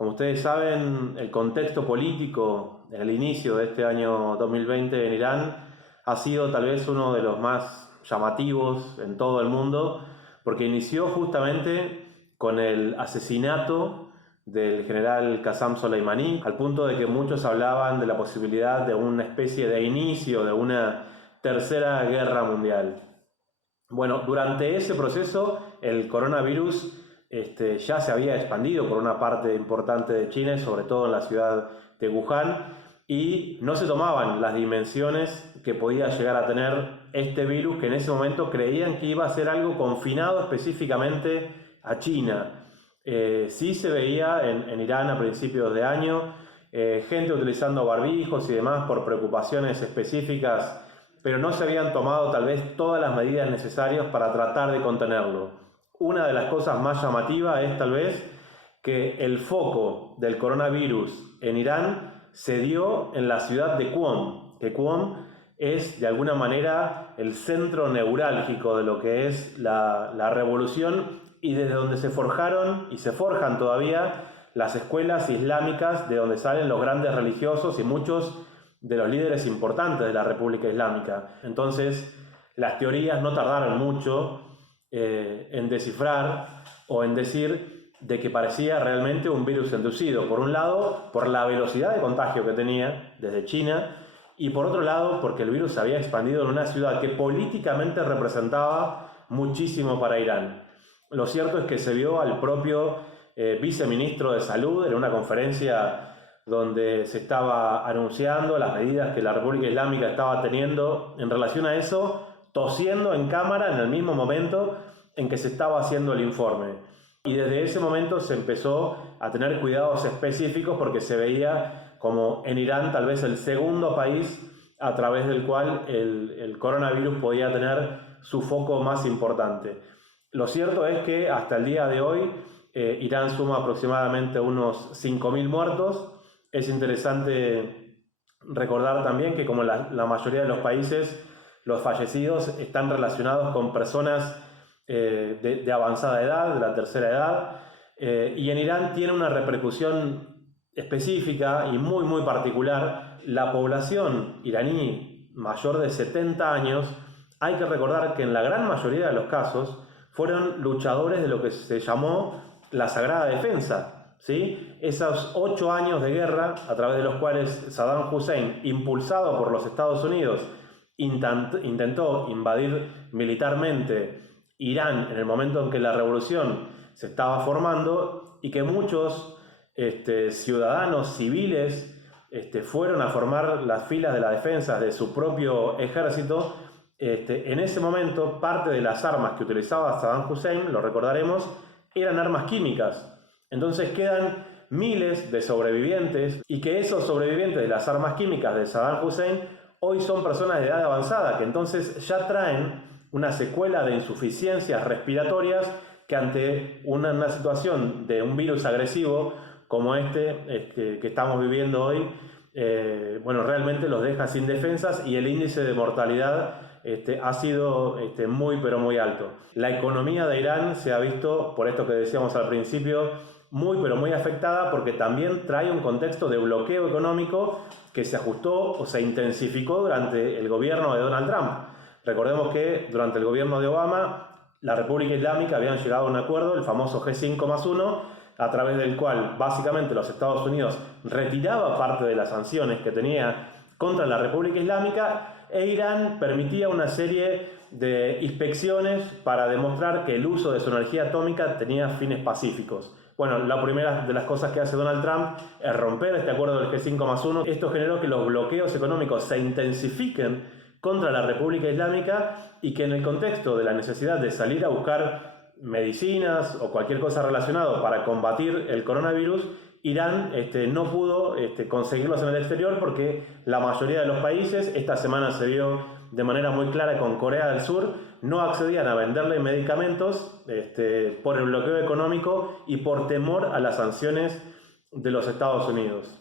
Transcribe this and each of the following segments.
Como ustedes saben, el contexto político en el inicio de este año 2020 en Irán ha sido tal vez uno de los más llamativos en todo el mundo, porque inició justamente con el asesinato del general Qasem Soleimani, al punto de que muchos hablaban de la posibilidad de una especie de inicio de una tercera guerra mundial. Bueno, durante ese proceso el coronavirus ya se había expandido por una parte importante de China, sobre todo en la ciudad de Wuhan, y no se tomaban las dimensiones que podía llegar a tener este virus, que en ese momento creían que iba a ser algo confinado específicamente a China. Sí se veía en Irán a principios de año gente utilizando barbijos y demás por preocupaciones específicas, pero no se habían tomado tal vez todas las medidas necesarias para tratar de contenerlo. Una de las cosas más llamativas es tal vez que el foco del coronavirus en Irán se dio en la ciudad de Qom, que Qom es de alguna manera el centro neurálgico de lo que es la revolución y desde donde se forjaron y se forjan todavía las escuelas islámicas, de donde salen los grandes religiosos y muchos de los líderes importantes de la República Islámica. Entonces, las teorías no tardaron mucho en descifrar o en decir de que parecía realmente un virus inducido. Por un lado, por la velocidad de contagio que tenía desde China, y por otro lado, porque el virus se había expandido en una ciudad que políticamente representaba muchísimo para Irán. Lo cierto es que se vio al propio viceministro de Salud en una conferencia donde se estaba anunciando las medidas que la República Islámica estaba teniendo en relación a eso, tosiendo en cámara en el mismo momento en que se estaba haciendo el informe. Y desde ese momento se empezó a tener cuidados específicos porque se veía como en Irán tal vez el segundo país a través del cual el coronavirus podía tener su foco más importante. Lo cierto es que hasta el día de hoy Irán suma aproximadamente unos 5.000 muertos. Es interesante recordar también que como la mayoría de los países, los fallecidos están relacionados con personas de avanzada edad, de la tercera edad, y en Irán tiene una repercusión específica y muy particular. La población iraní mayor de 70 años, hay que recordar que en la gran mayoría de los casos fueron luchadores de lo que se llamó la Sagrada Defensa, ¿sí? Esos 8 años de guerra a través de los cuales Saddam Hussein, impulsado por los Estados Unidos, intentó invadir militarmente Irán en el momento en que la revolución se estaba formando, y que muchos ciudadanos civiles fueron a formar las filas de la defensa de su propio ejército. En ese momento, parte de las armas que utilizaba Saddam Hussein, lo recordaremos, eran armas químicas. Entonces quedan miles de sobrevivientes, y que esos sobrevivientes de las armas químicas de Saddam Hussein hoy son personas de edad avanzada, que entonces ya traen una secuela de insuficiencias respiratorias que ante una situación de un virus agresivo como que estamos viviendo hoy, realmente los deja sin defensas, y el índice de mortalidad ha sido muy alto. La economía de Irán se ha visto, por esto que decíamos al principio, muy afectada, porque también trae un contexto de bloqueo económico que se ajustó o se intensificó durante el gobierno de Donald Trump. Recordemos que durante el gobierno de Obama, la República Islámica habían llegado a un acuerdo, el famoso G5+1, a través del cual básicamente los Estados Unidos retiraba parte de las sanciones que tenía contra la República Islámica, e Irán permitía una serie de inspecciones para demostrar que el uso de su energía atómica tenía fines pacíficos. Bueno, la primera de las cosas que hace Donald Trump es romper este acuerdo del G5+1. Esto generó que los bloqueos económicos se intensifiquen contra la República Islámica, y que en el contexto de la necesidad de salir a buscar medicinas o cualquier cosa relacionada para combatir el coronavirus, Irán no pudo conseguirlos en el exterior, porque la mayoría de los países, esta semana se vio de manera muy clara con Corea del Sur, no accedían a venderle medicamentos por el bloqueo económico y por temor a las sanciones de los Estados Unidos.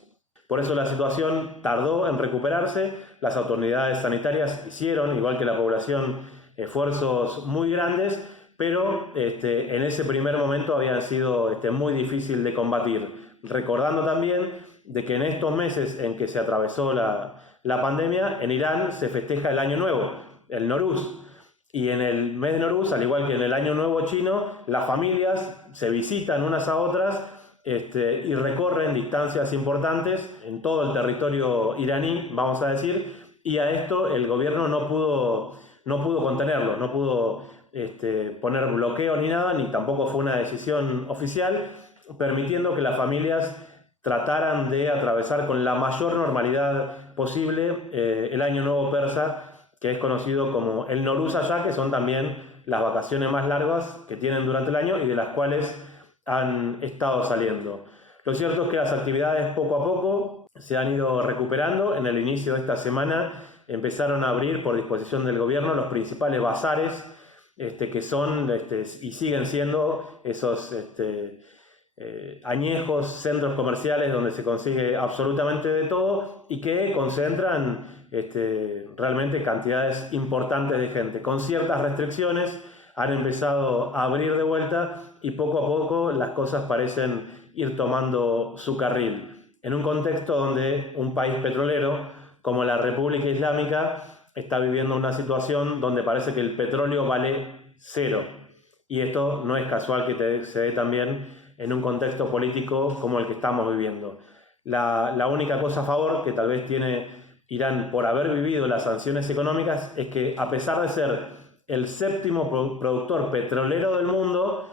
Por eso la situación tardó en recuperarse. Las autoridades sanitarias hicieron, igual que la población, esfuerzos muy grandes, pero en ese primer momento habían sido muy difícil de combatir. recordando también de que en estos meses en que se atravesó la pandemia, en Irán se festeja el Año Nuevo, el Nowruz. Y en el mes de Nowruz, al igual que en el Año Nuevo chino, las familias se visitan unas a otras y recorren distancias importantes en todo el territorio iraní, vamos a decir, y a esto el gobierno no pudo contenerlo, no pudo poner bloqueo ni nada, ni tampoco fue una decisión oficial, permitiendo que las familias trataran de atravesar con la mayor normalidad posible el Año Nuevo persa, que es conocido como el Nowruz allá, que son también las vacaciones más largas que tienen durante el año y de las cuales han estado saliendo. Lo cierto es que las actividades poco a poco se han ido recuperando. En el inicio de esta semana empezaron a abrir por disposición del gobierno los principales bazares, que son y siguen siendo esos añejos centros comerciales donde se consigue absolutamente de todo y que concentran realmente cantidades importantes de gente. Con ciertas restricciones han empezado a abrir de vuelta y poco a poco las cosas parecen ir tomando su carril. En un contexto donde un país petrolero como la República Islámica está viviendo una situación donde parece que el petróleo vale cero. Y esto no es casual que se dé también en un contexto político como el que estamos viviendo. La única cosa a favor que tal vez tiene Irán por haber vivido las sanciones económicas es que, a pesar de ser el séptimo productor petrolero del mundo,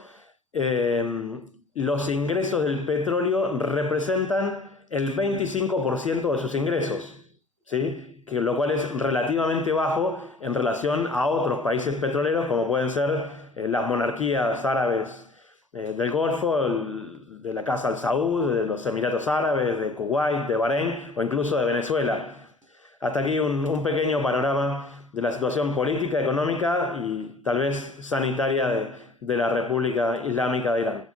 los ingresos del petróleo representan el 25% de sus ingresos, ¿sí? Lo cual es relativamente bajo en relación a otros países petroleros como pueden ser las monarquías árabes del Golfo, de la Casa Al Saud, de los Emiratos Árabes, de Kuwait, de Bahrein o incluso de Venezuela. Hasta aquí un pequeño panorama de la situación política, económica y tal vez sanitaria de la República Islámica de Irán.